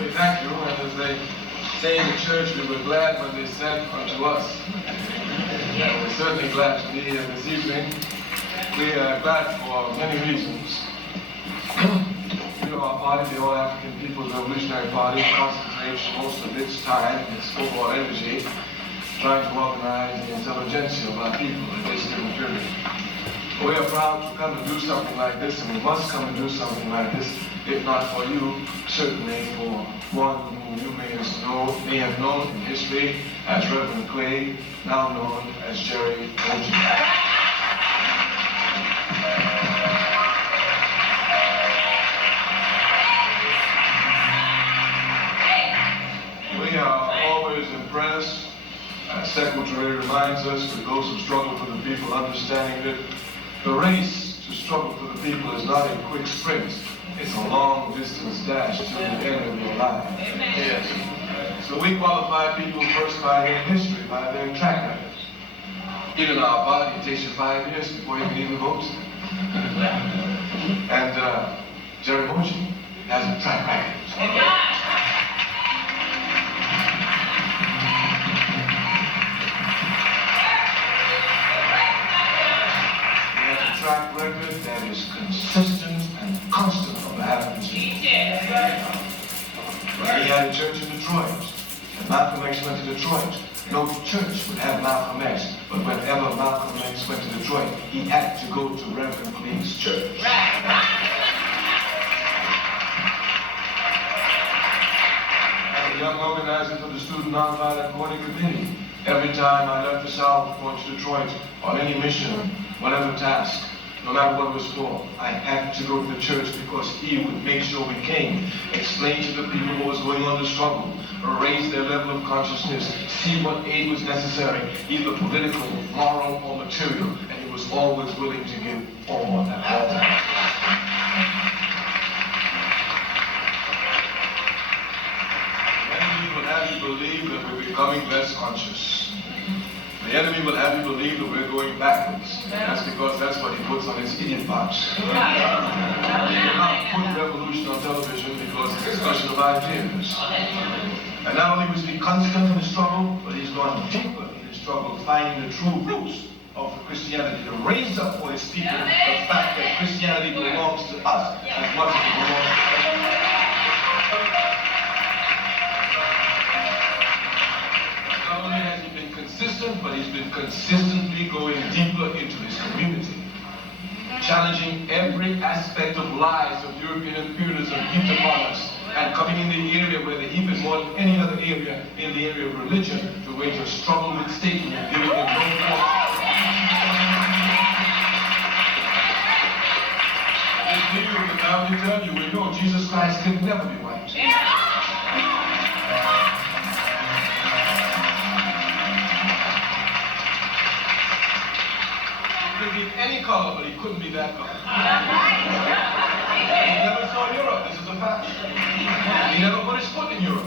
We thank you, and as they say in the church, we were glad when they sent unto us. We're certainly glad to be here this evening. We are glad for many reasons. We are a party, the All African People's Revolutionary Party, concentrates most of its time, its overall energy, trying to organize the intelligentsia of our people in this given period. We are proud to come and do something like this, and we must come and do something like this, if not for you, certainly for one whom you may have known in history as Reverend Clay, now known as Jerry Oji. We are always impressed, as Secretary reminds us, with those who struggle for the people, understanding that the race to struggle for the people is not a quick sprint. It's a long distance dash to the end of your life. Yes. So we qualify people first by their history, by their track record. Even our body, it takes you 5 years before you can even vote. And Jerry Oji has a track record. Track record that is consistent and constant on behalf of his people. He had a church in Detroit, and Malcolm X went to Detroit. No church would have Malcolm X, but whenever Malcolm X went to Detroit, he had to go to Reverend Clay's church. As a young organizer for the Student Nonviolent Coordinating Committee, every time I left the South going to Detroit on any mission, whatever task, no matter what it was for, I had to go to the church because he would make sure we came, explain to the people what was going on in the struggle, raise their level of consciousness, see what aid was necessary, either political, moral, or material, and he was always willing to give all at all times. The enemy will have you believe that we're becoming less conscious. The enemy will have you believe that we're going backwards. That's because that's what he puts on his idiot box. He cannot put revolution on television because it's a discussion of ideas. And not only was he constant in his struggle, but he's gone deeper in his struggle, finding the true roots of Christianity, to raise up for his people the fact that Christianity belongs to us as much as it belongs to them. Not only has he been consistent, but he's been consistently going deeper into his community, challenging every aspect of lies of European imperialism heaped upon us, and coming in the area where they even more than any other area, in the area of religion, to wage a struggle with Satan and giving him no force. If we would now to tell you, we know Jesus Christ can never be white. He could be any color, but he couldn't be that color. He never saw Europe, this is a fact. He never put his foot in Europe.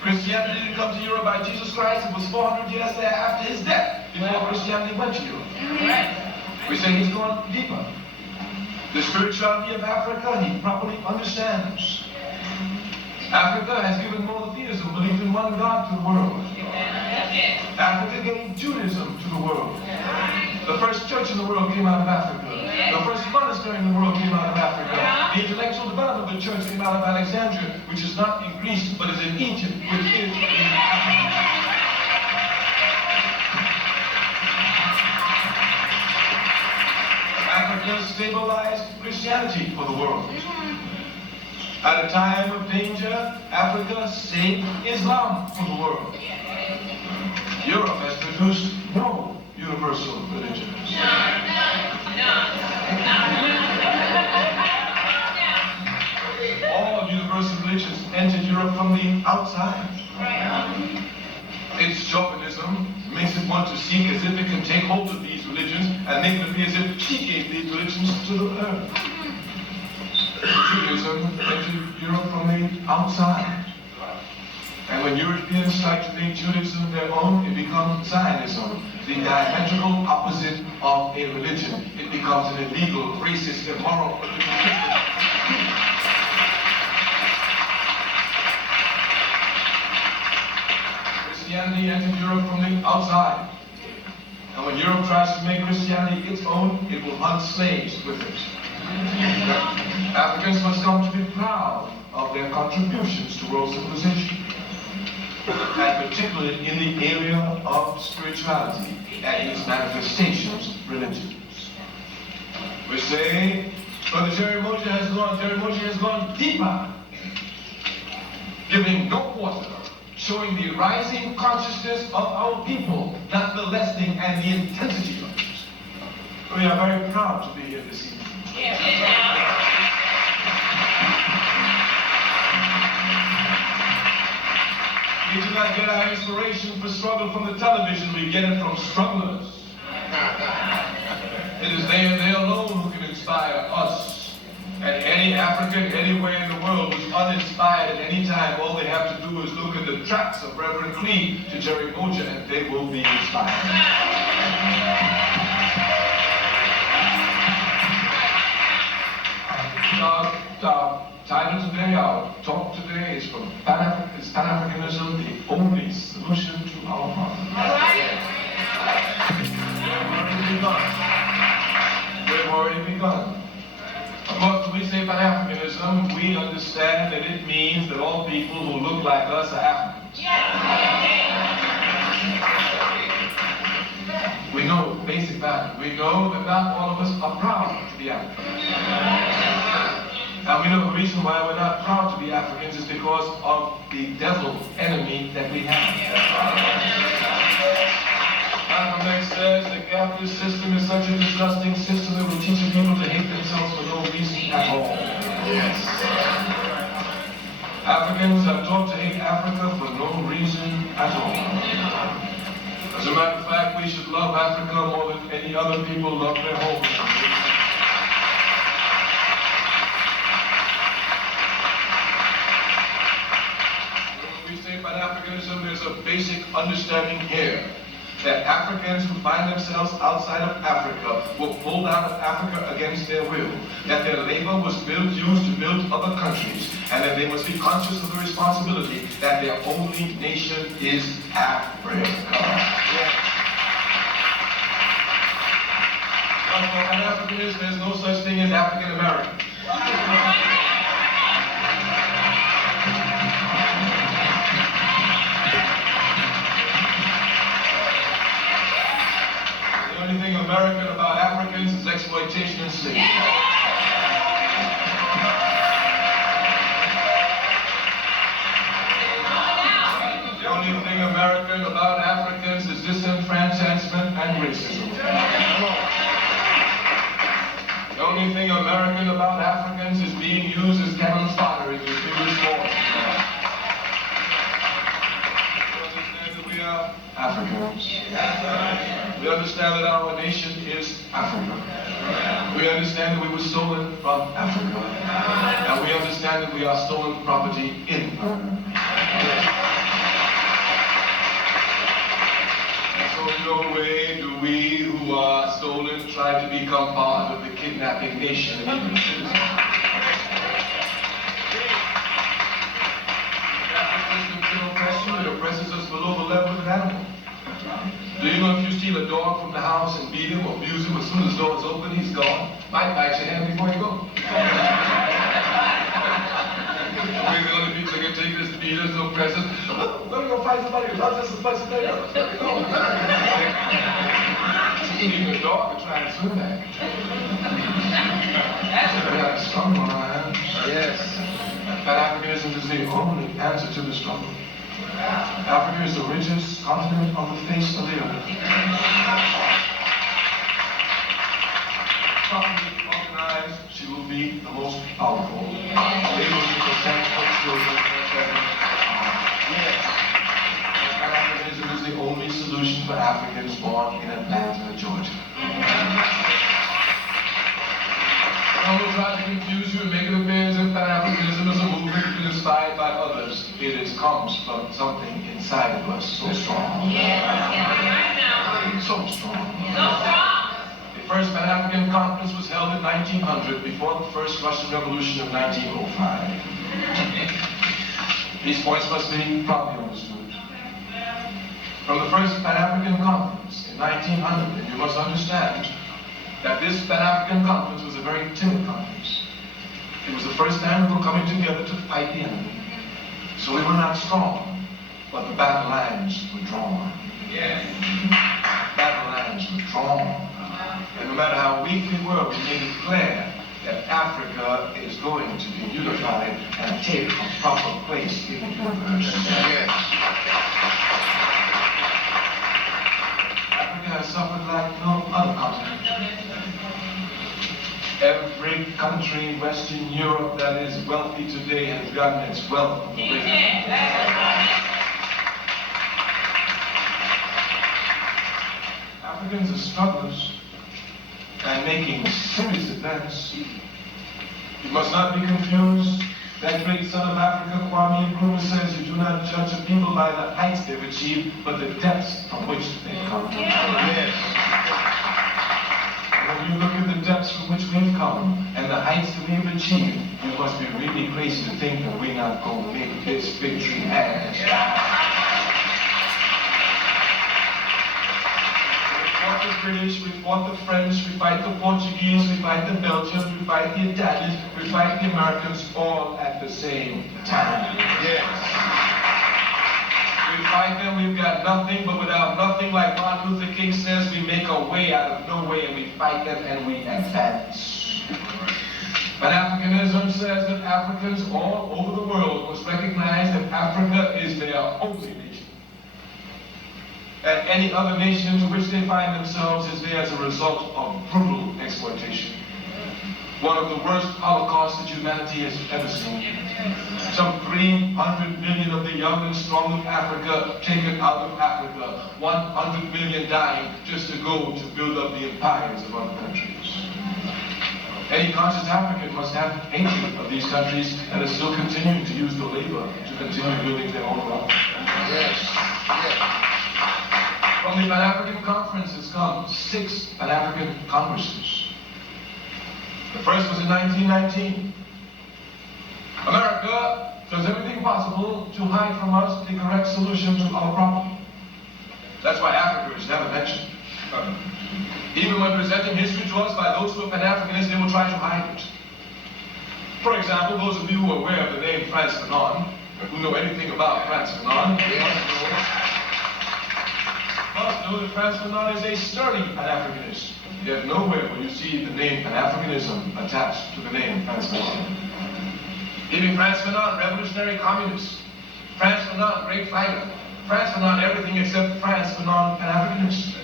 Christianity didn't come to Europe by Jesus Christ. It was 400 years there after his death before Christianity went to Europe. We say he's gone deeper. The spirituality of Africa, he properly understands. Africa has given monotheism, belief in one God, to the world. Africa gave Judaism to the world. The first church in the world came out of Africa. The first monastery in the world came out of Africa. The intellectual development of the church came out of Alexandria, which is not in Greece, but is in Egypt, which is in Africa. Africa stabilized Christianity for the world. At a time of danger, Africa saved Islam for the world. Europe has produced no universal religions. All universal religions entered Europe from the outside. Its chauvinism makes it want to seek as if it can take hold of these religions and make it appear as if she gave these religions to the earth. Judaism entered Europe from the outside. And when Europeans try to make Judaism their own, it becomes Zionism, the diametrical opposite of a religion. It becomes an illegal, racist, immoral political system. Christianity entered Europe from the outside. And when Europe tries to make Christianity its own, it will hunt slaves with it. Africans must come to be proud of their contributions to world civilization, and particularly in the area of spirituality and its manifestations, religions. We say, Brother Jerry Moshe has gone deeper, giving no quarter, showing the rising consciousness of our people, not the lessening and the intensity of it. We are very proud to be here this evening. We do not get our inspiration for struggle from the television, we get it from strugglers. It is they alone who can inspire us. And any African anywhere in the world who's uninspired at any time, all they have to do is look at the tracks of Reverend Clee to Jerry Moja and they will be inspired. Our title today, our talk today is from Pan-Africanism, the only solution to our problem. We've already begun. Of course, when we say Pan-Africanism, we understand that it means that all people who look like us are Africans. We know basic value. We know that not all of us are proud to be African. And we know the reason why we're not proud to be Africans is because of the devil enemy that we have. Malcolm X says the capitalist system is such a disgusting system that will teach people to hate themselves for no reason at all. Yes. Africans are taught to hate Africa for no reason at all. As a matter of fact, we should love Africa more than any other people love their home country. When we say Pan-Africanism, there's a basic understanding here that Africans who find themselves outside of Africa were pulled out of Africa against their will, that their labor was used to build other countries, and that they must be conscious of the responsibility that their only nation is Africa. But for Pan-Africanists, there's no such thing as African American. The only thing American about Africans is exploitation and slavery. The only thing American about Africans is disenfranchisement and racism. The only thing American about Africans is being used as cannon fodder in the previous war. We are Africans. We understand that our nation is Africa. We understand that we were stolen from Africa. And we understand that we are stolen property in Africa. And so in no way do we who are stolen try to become part of the kidnapping nation. It oppresses us below the level of an animal. Do you know if you steal a dog from the house and beat him or abuse him, as soon as the door is open, he's gone? Might bite your hand before you go. We're the only people that can take this beat us, oppress us. Let me go find somebody who loves us as much as they do. Even a dog can try and swim back. We have a struggle on our hands. Yes. Pan-Africanism is the only answer to the struggle. Africa is the richest continent on the face of the earth. Properly organized, she will be the most powerful. Able to protect her children and yes. Pan-Africanism is the only solution for Africans born in Atlanta, Georgia. Some will try to confuse you and make it appear from something inside of us so strong. So strong. The first Pan-African Conference was held in 1900, before the first Russian Revolution of 1905. These points must be properly understood. From the first Pan-African Conference in 1900, and you must understand that this Pan-African Conference was a very timid conference. It was the first time we were coming together to fight the enemy. So we were not strong, but the battle lines were drawn. Yes. Battle lines were drawn. And no matter how weak we were, we made it clear that Africa is going to be unified and take a proper place in the universe. Yes. Africa has suffered like no other continent. Every country in Western Europe that is wealthy today has gotten its wealth from the rich. Africans are strugglers and making serious advance. You must not be confused. That great son of Africa, Kwame, says you do not judge a people by the heights they've achieved, but the depths from which they come. Yes. When you look at the depths from which we've come and the heights that we've achieved, you must be really crazy to think that we're not going to make this victory happen. We fought the British, we fought the French, we fight the Portuguese, we fight the Belgians, we fight the Italians, we fight the Americans, all at the same time. Yes. We fight them, we've got nothing, but without nothing, like Martin Luther King says, we make a way out of no way, and we fight them and we advance. Pan-Africanism says that Africans all over the world must recognize that Africa is their only nation. And any other nation to which they find themselves is there as a result of brutal exploitation. One of the worst holocausts that humanity has ever seen. Some 300 million of the young and strong of Africa taken out of Africa. 100 million dying just to go to build up the empires of other countries. Any conscious African must have hatred of these countries and is still continuing to use the labor to continue building their own wealth. Yes. Yes. From the Pan-African Conference has come 6 Pan-African Congresses. The first was in 1919. America does everything possible to hide from us the correct solution to our problem. That's why Africa is never mentioned. Even when presenting history to us by those who are Pan-Africanists, they will try to hide it. For example, those of you who are aware of the name Frantz Fanon, who know anything about Frantz Fanon, must know that Frantz Fanon is a sturdy Pan-Africanist. Yet nowhere will you see the name Pan-Africanism attached to the name Frantz Fanon. Even Frantz Fanon, revolutionary communist. Frantz Fanon, great fighter. Frantz Fanon, everything except Frantz Fanon, Pan-Africanist.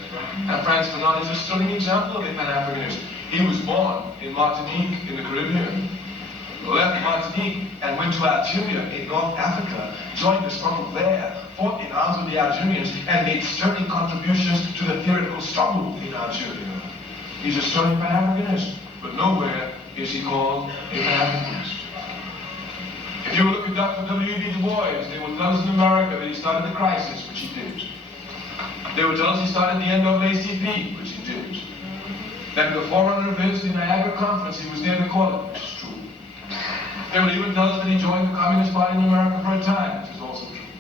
And Frantz Fanon is a stunning example of a Pan-Africanist. He was born in Martinique, in the Caribbean, left Martinique and went to Algeria in North Africa, joined the struggle there, fought in arms with the Algerians, and made sterling contributions to the theoretical struggle in Algeria. He's a sturdy Pan-Africanist, but nowhere is he called a Pan-Africanist. If you look at Dr. W.E.B. Du Bois, they will tell us in America that he started the crisis, which he did. They will tell us he started the NAACP, which he did. That in the forerunner events in the Niagara Conference, he was there to call it, which is true. They will even tell us that he joined the Communist Party in America for a time, which is also true.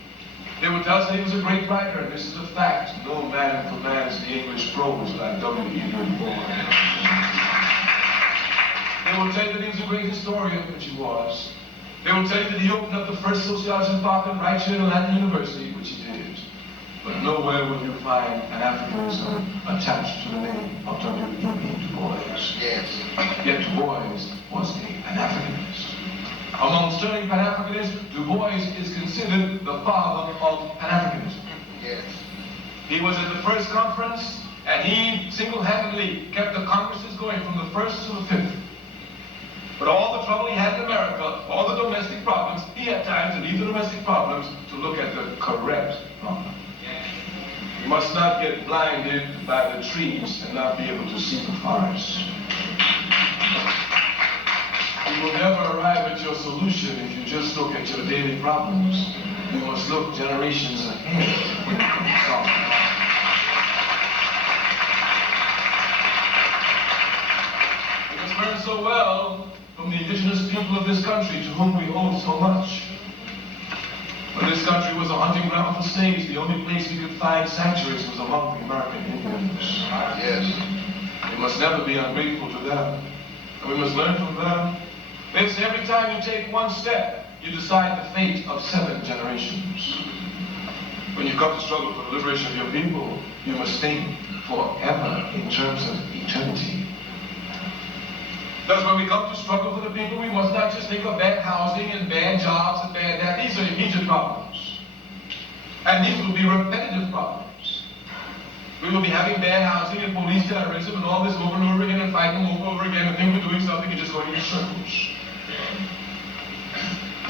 They will tell us that he was a great writer, and this is a fact. No man commands the English prose like W.E.B. Du Bois. They will tell you that he was a great historian, which he was. They will tell you that he opened up the first sociology department right here at Atlanta University, which he did. But nowhere will you find Pan-Africanism attached to the name of W.E.B. Du Bois. Yes. Yet Du Bois was a Pan-Africanist. Among sterling Pan-Africanists, Du Bois is considered the father of Pan-Africanism. Yes. He was at the first conference, and he single-handedly kept the congresses going from the first to the 5th. But all the trouble he had in America, all the domestic problems, he had time to leave the domestic problems to look at the correct problem. You must not get blinded by the trees and not be able to see the forest. You will never arrive at your solution if you just look at your daily problems. we must look generations ahead when it comes to solving problems. We must learn so well from the indigenous people of this country to whom we owe so much. When this country was a hunting ground for slaves, the only place we could find sanctuaries was among the American Indians. Yes. We must never be ungrateful to them. And we must learn from them. They say every time you take one step, you decide the fate of 7 generations. When you come to struggle for the liberation of your people, you must think forever in terms of eternity. Thus, when we come to struggle for the people, we must not just think of bad housing and bad jobs and bad that. These are immediate problems. And these will be repetitive problems. We will be having bad housing and police terrorism and all this over and over again and fighting over and over again and think we're doing something and just going in circles.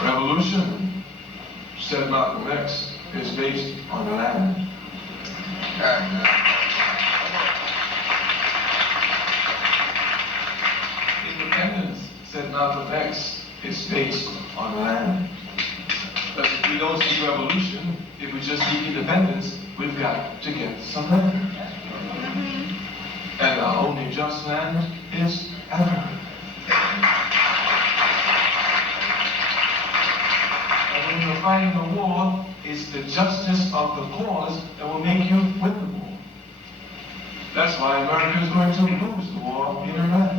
Revolution, said Malcolm X, is based on land. Independence, said Malcolm X, is based on land. But if we don't seek revolution, if we just seek independence, we've got to get some land. And our only just land is Africa. And when you're fighting a war, it's the justice of the cause that will make you win the war. That's why America is going to lose the war in Iraq.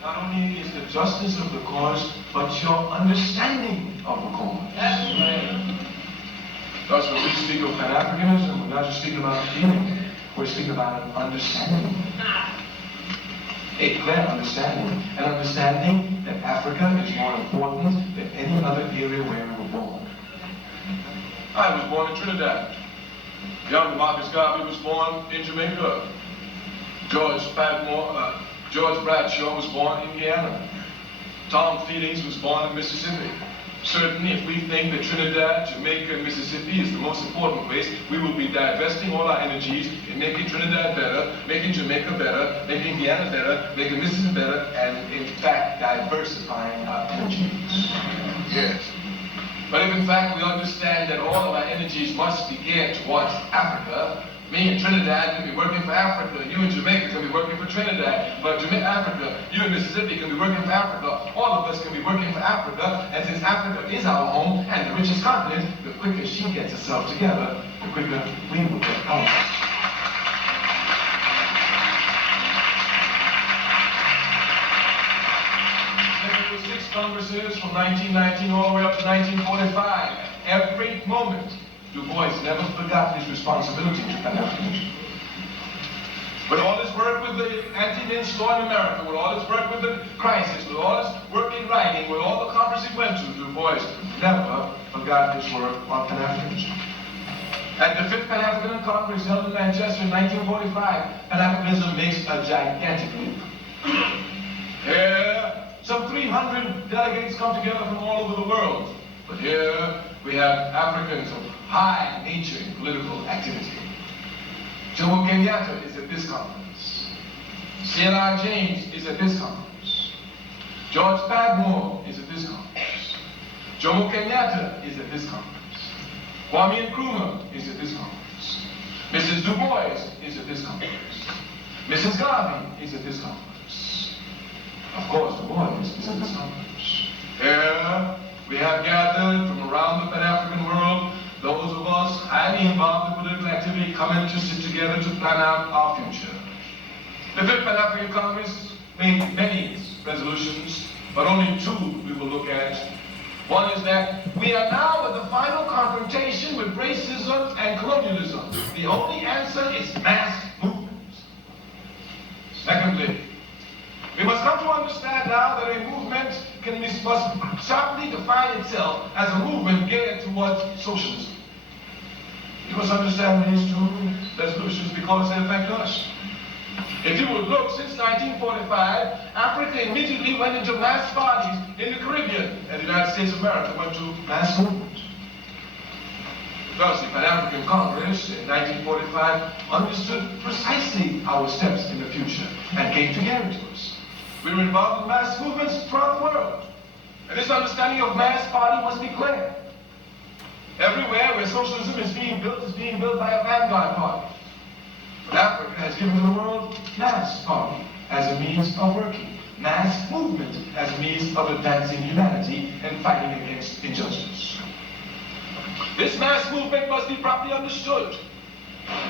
Not only is the justice of the cause, but your understanding of the cause. Thus, when we speak of Pan-Africanism, we're not just speaking about feeling, we're speaking about an understanding. A clear understanding. An understanding that Africa is more important than any other area where we were born. I was born in Trinidad. Young Marcus Garvey was born in Jamaica. George Bradshaw was born in Guyana. Tom Felix was born in Mississippi. Certainly, if we think that Trinidad, Jamaica, and Mississippi is the most important place, we will be divesting all our energies in making Trinidad better, making Jamaica better, making Guyana better, making Mississippi better, and in fact, diversifying our energies. Yes. But if in fact we understand that all of our energies must be geared towards Africa, me in Trinidad can be working for Africa, you in Jamaica can be working for Trinidad, but Africa, you in Mississippi can be working for Africa, all of us can be working for Africa, and since Africa is our home and the richest continent, the quicker she gets herself together, the quicker we will get out. There were 6 Congresses from 1919 all the way up to 1945. Every moment, Du Bois never forgot his responsibility to Pan-Africanism. With all his work with the anti-lynch law in America, with all his work with the crisis, with all his work in writing, with all the conferences he went to, Du Bois never forgot his work on Pan-Africanism. At the 5th Pan-African Congress held in Manchester in 1945, Pan-Africanism makes a gigantic leap. Here, some 300 delegates come together from all over the world. But here, we have Africans of high nature in political activity. Jomo Kenyatta is at this conference. C.L.R. James is at this conference. George Padmore is at this conference. Jomo Kenyatta is at this conference. Kwame Nkrumah is at this conference. Mrs. Du Bois is at this conference. Mrs. Garvey is at this conference. Of course, Du Bois is at this conference. Here, we have gathered from around the Pan-African world those of us highly involved in political activity coming to sit together to plan out our future. The 5th Pan-African Congress made many resolutions, but only 2 we will look at. One is that we are now at the final confrontation with racism and colonialism. The only answer is mass movement. Secondly, we must come to understand now that a movement must sharply define itself as a movement geared towards socialism. You must understand these 2 resolutions because they affect us. If you would look, since 1945, Africa immediately went into mass parties in the Caribbean, and the United States of America went to mass movement. Thus, the Pan-African Congress in 1945 understood precisely our steps in the future and came together to us. We were involved in mass movements throughout the world. And this understanding of mass party must be clear. Everywhere where socialism is being built by a vanguard party. But Africa has given to the world mass party as a means of working, mass movement as a means of advancing humanity and fighting against injustice. This mass movement must be properly understood.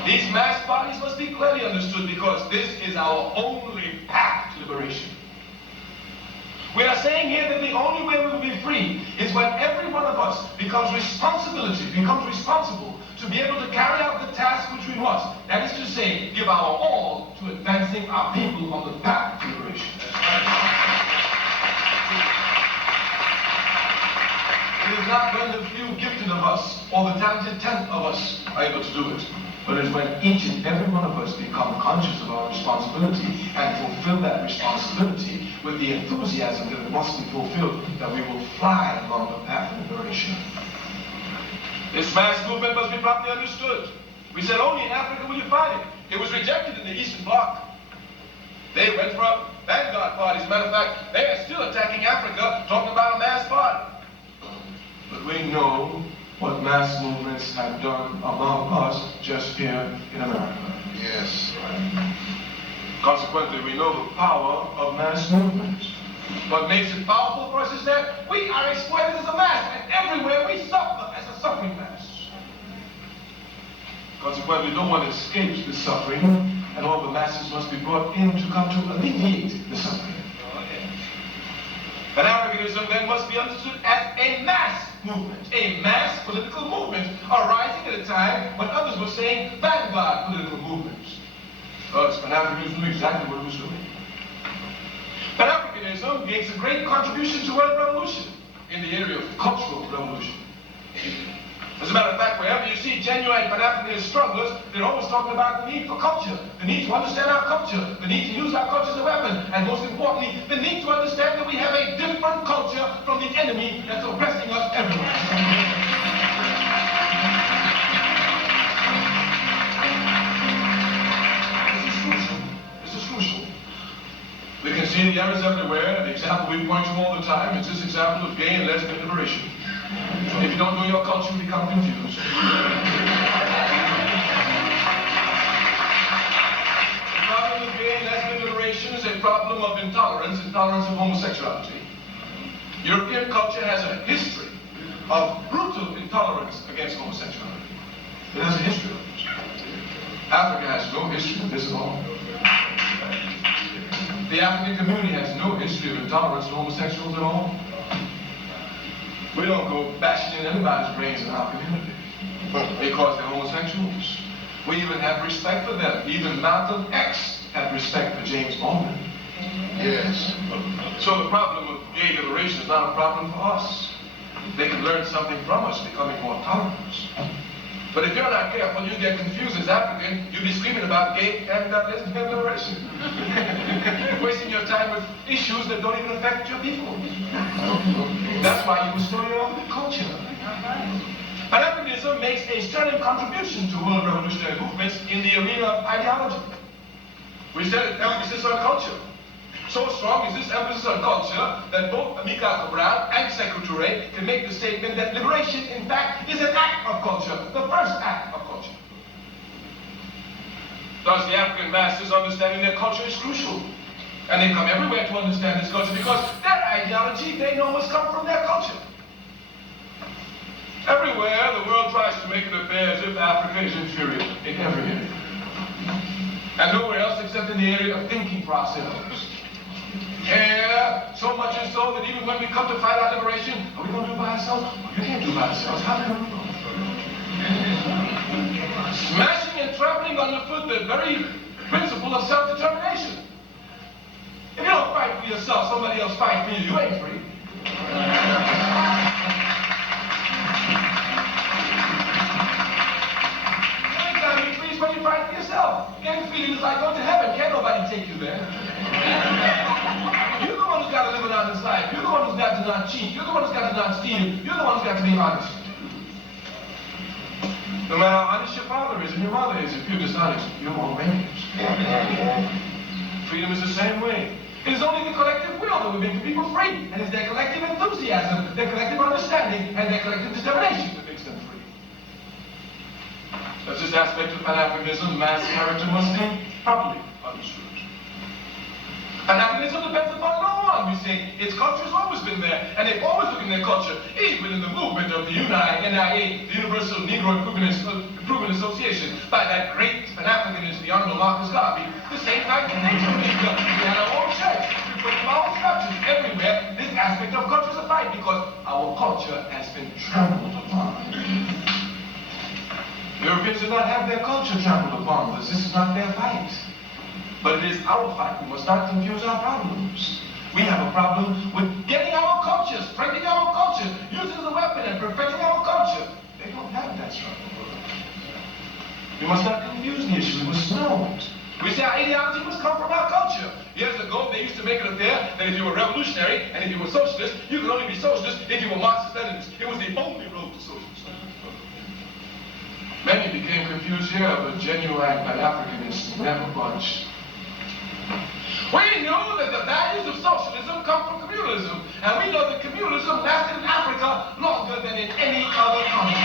These mass parties must be clearly understood because this is our only path to liberation. We are saying here that the only way we will be free is when every one of us becomes responsible to be able to carry out the task which we must. That is to say, give our all to advancing our people on the path to liberation. It is not when the few gifted of us or the talented 10 of us are able to do it, but it is when each and every one of us become conscious of our responsibility and fulfill that responsibility with the enthusiasm that it must be fulfilled that we will fly along the path of liberation. This mass movement must be properly understood. We said only in Africa will you find it. It was rejected in the Eastern Bloc. They went for vanguard parties. As a matter of fact, they are still attacking Africa, talking about a mass party. But we know what mass movements have done among us just here in America. Yes. Consequently, we know the power of mass movements. What makes it powerful for us is that we are exploited as a mass, and everywhere we suffer as a suffering mass. Consequently, no one escapes the suffering, and all the masses must be brought in to come to alleviate the suffering. Pan-Africanism then must be understood as a mass movement, a mass political movement arising at a time when others were saying vanguard political movements. Thus, Pan-Africanism knew exactly what it was doing. Pan-Africanism makes a great contribution to world revolution in the area of cultural revolution. As a matter of fact, wherever you see genuine Pan-Africanist strugglers, they're always talking about the need for culture, the need to understand our culture, the need to use our culture as a weapon, and most importantly, the need to understand that we have a different culture from the enemy that's oppressing us everywhere. This is crucial. We can see the errors everywhere. The example we point to all the time is this example of gay and lesbian liberation. If you don't know your culture, you become confused. The problem with gay and lesbian liberation is a problem of intolerance of homosexuality. European culture has a history of brutal intolerance against homosexuality. It has a history of it. Africa has no history of this at all. The African community has no history of intolerance to homosexuals at all. We don't go bashing in anybody's brains in our community because they're homosexuals. We even have respect for them. Even Malcolm X had respect for James Baldwin. Yes. So the problem of gay liberation is not a problem for us. They can learn something from us, becoming more tolerant. But if you're not careful, you get confused as African, you'll be screaming about gay and lesbian liberation. Wasting your time with issues that don't even affect your people. That's why you restore your own culture. Pan-Africanism makes a sterling contribution to world revolutionary movements in the arena of ideology. We said it emphasis on culture. So strong is this emphasis on culture that both Amilcar Cabral and Sekou Ture can make the statement that liberation, in fact, is an act of culture, the first act of culture. Thus, the African masses understanding their culture is crucial. And they come everywhere to understand this culture because their ideology, they know, must come from their culture. Everywhere, the world tries to make it appear as if Africa is inferior in every area. And nowhere else except in the area of thinking for ourselves. And so much is so that even when we come to fight our liberation, are we going to do it by ourselves? Well, you can't do it by ourselves. How can we do it? Smashing and trampling underfoot the very principle of self-determination. If you don't fight for yourself, somebody else fights for you. You ain't free. Anytime you're free is when you fight for yourself. Getting free is like going to heaven. Can't nobody take you there. You're the one who's got to live an honest life. You're the one who's got to not cheat. You're the one who's got to not steal. You're the one who's got to be honest. No matter how honest your father is and your mother is, if you're dishonest, you won't make it. Freedom is the same way. It is only the collective will that will make the people free, and it's their collective enthusiasm, their collective understanding, and their collective determination that makes them free. That's this aspect of Pan-Africanism, man's character must be properly understood. Pan-Africanism depends upon no one. We say its culture has always been there, and they've always looked in their culture, even in the movement of the UNIA, the Universal Negro Improvement Association, by that great Pan-Africanist, the Honorable Marcus Garvey. The same time, we had our own church. We put our own structures everywhere. This aspect of culture is a fight because our culture has been trampled upon. Europeans do not have their culture trampled upon because this is not their fight. But it is our fight. We must not confuse our problems. We have a problem with getting our culture, strengthening our culture, using it as a weapon and perfecting our culture. They don't have that struggle. We must not confuse the issue. We must know it. We say our ideology must come from our culture. Years ago, they used to make it affair that if you were revolutionary and if you were socialist, you could only be socialist if you were Marxist-Leninist. It was the only road to socialism. Many became confused here, but genuine Pan-Africanists never budged. We knew that the values of socialism come from communalism, and we know that communalism lasted in Africa longer than in any other continent.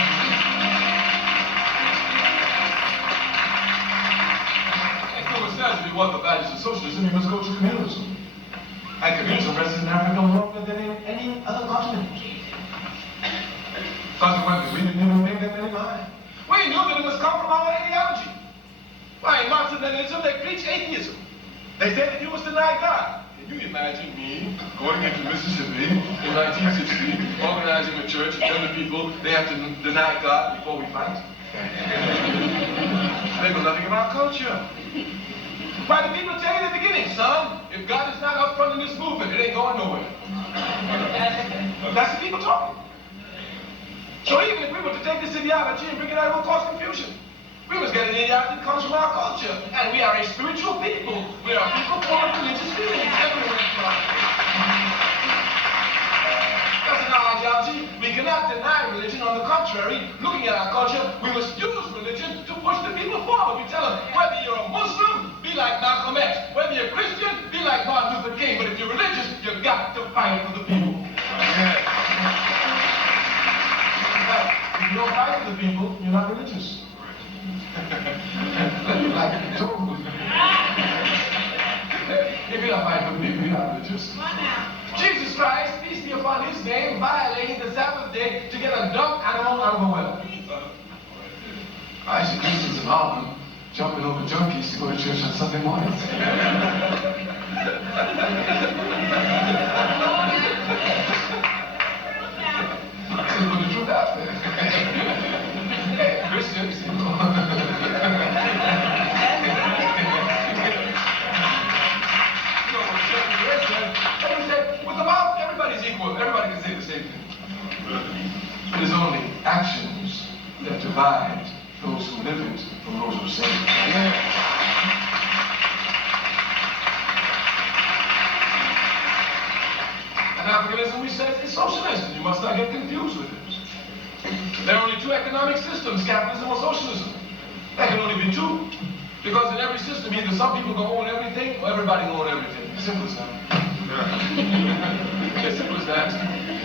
If it says if you want the values of socialism, you must go to communalism. And communalism rested in Africa longer than in any other continent. Consequently, we didn't even make that many mind. We knew that it must come from our ideology. Why, in Marxism-Leninism, they preach atheism. They said that you must deny God. Can you imagine me going into Mississippi in 1960, organizing a church, and telling people they have to deny God before we fight? They know nothing about culture. Why, the people tell you in the beginning, son, if God is not up front in this movement, it ain't going nowhere. That's the people talking. So even if we were to take this ideology and bring it out, it will cause confusion. We must get an ideology that comes from our culture. And we are a spiritual people. We are people full of religious feelings everywhere in life. That's in our ideology. We cannot deny religion. On the contrary, looking at our culture, we must use religion to push the people forward. We tell them, whether you're a Muslim, be like Malcolm X. Whether you're a Christian, be like Martin Luther King. But if you're religious, you've got to fight for the people. If you don't fight for the people, you're not religious. Like if you're not fighting for the people, you're not religious. Jesus Christ, peace be upon his name, violating the Sabbath day to get a dumb animal out of a well. I see Christians in Harlem jumping over junkies to go to church on Sunday mornings. Put the truth out there. Hey, Christians, you know. With the mouth, everybody's equal. Everybody can say the same thing. It is only actions that divide those who live it from those who say it. And Africanism, we say, is socialist, and you must not get confused with it. There are only two economic systems, capitalism or socialism. There can only be two. Because in every system, either some people can own everything, or everybody can own everything. As simple as that. As simple as that.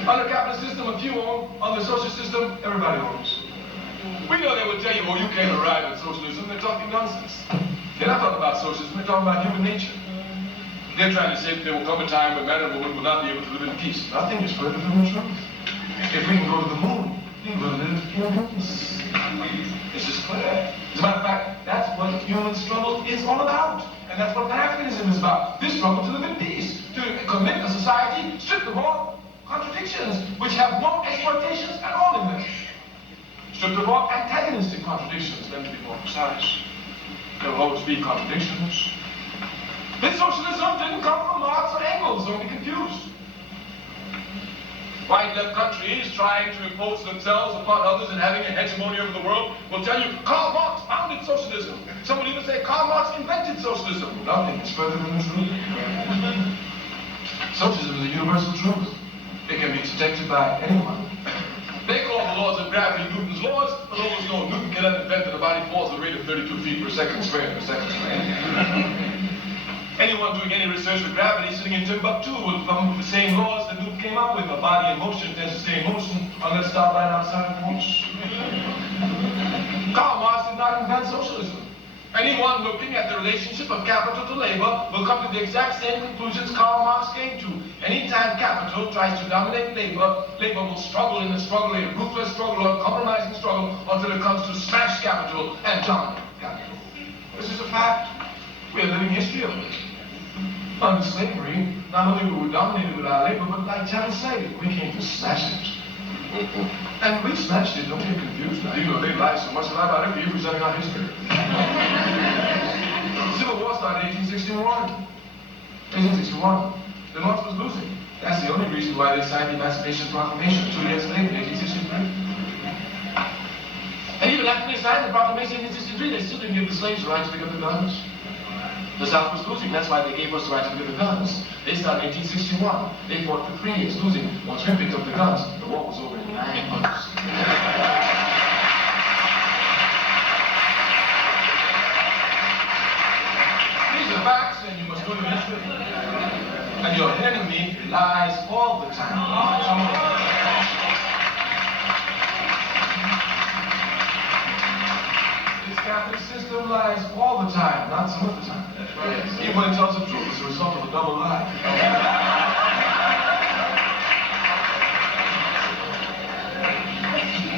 On the capitalist system, a few own. On the socialist system, everybody owns. We know they would tell you, oh, you can't arrive at socialism. They're talking nonsense. They're not talking about socialism. They're talking about human nature. They're trying to say that there will come a time when man and woman will not be able to live in peace. Nothing is further from the truth. If we can go to the moon, we will live in peace. It's just clear. As a matter of fact, that's what human struggle is all about. And that's what Pan-Africanism is about. This struggle to live in peace, to commit a society stripped of all contradictions, which have no exploitations at all in them. Stripped of all antagonistic contradictions, let me be more precise. There will always be contradictions. This socialism didn't come from Marx or Engels, don't be confused. White left countries trying to impose themselves upon others and having a hegemony over the world will tell you Karl Marx founded socialism. Some will even say Karl Marx invented socialism. Nothing is further than the truth. Socialism is a universal truth. It can be detected by anyone. They call the laws of gravity Newton's laws, but almost no Newton can still hadn't invented the body falls at a rate of 32 feet per second squared. Anyone doing any research with gravity sitting in Timbuktu will come up with the same laws that Newton came up with. A body in motion tends to stay in motion unless stopped right outside of motion. Karl Marx did not invent socialism. Anyone looking at the relationship of capital to labor will come to the exact same conclusions Karl Marx came to. Anytime capital tries to dominate labor, labor will struggle in the struggle, a ruthless struggle, a compromising struggle, until it comes to smash capital and dominate capital. This is a fact. We are living history of it. Under slavery, not only were we dominated with our labor, but like Terry said, we came to smash it. And we smashed it, don't get confused now. You know, they lie so much, lie about every year presenting our history. The Civil War started in 1861. 1861. The North was losing. That's the only reason why they signed the Emancipation Proclamation 2 years later, in 1863. And even after they signed the proclamation in 1863, they still didn't give the slaves the right to pick up the guns. The South was losing, that's why they gave us the right to pick up the guns. They started in 1861. They fought for 3 years, losing. Once we picked up the guns, the war was over in 9 months. These are facts, and you must know your history. And your enemy lies all the time. This Catholic system lies all the time, not some of the time. Even when it tells the truth, it's a result of a double lie.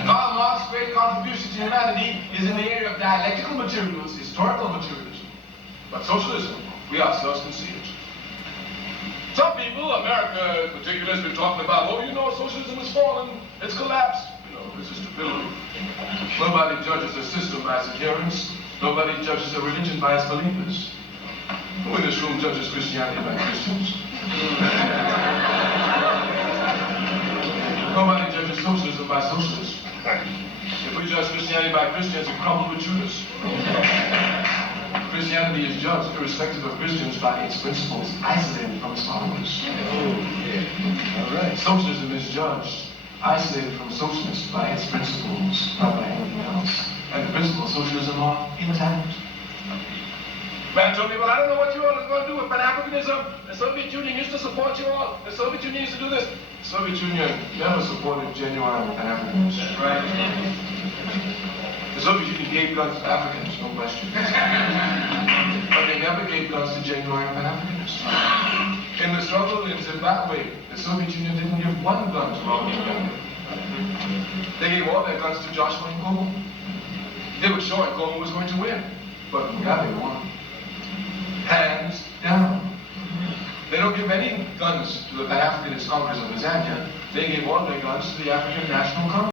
Karl Marx's great contribution to humanity is in the area of dialectical materials, historical materialism. But socialism, we ourselves can see it. Some people, America in particular, has been talking about, oh, you know, socialism has fallen, it's collapsed. You know, it's a stability. Nobody judges a system by its adherents. Nobody judges a religion by its believers. Who in this room judges Christianity by Christians? Nobody judges socialism by socialists. If we judge Christianity by Christians, it crumbles with Judas. Christianity is judged, irrespective of Christians, by its principles, isolated from its followers. All right. Socialism is judged, isolated from socialists, by its principles, not by anything else. And the principles of socialism are intact. Man told me, well, I don't know what you all are going to do with Pan-Africanism. The Soviet Union used to support you all. The Soviet Union used to do this. The Soviet Union never supported genuine Pan-Africans. Right. The Soviet Union gave guns to Africans, no question. But they never gave guns to genuine Pan-Africans. In the struggle in Zimbabwe, the Soviet Union didn't give one gun to Robert Mugabe. They gave all their guns to Joshua and Nkomo. They were sure Nkomo was going to win, but Mugabe won. Hands down. They don't give any guns to the Pan-Africanist Congress of Tanzania. They gave all their guns to the African National Congress.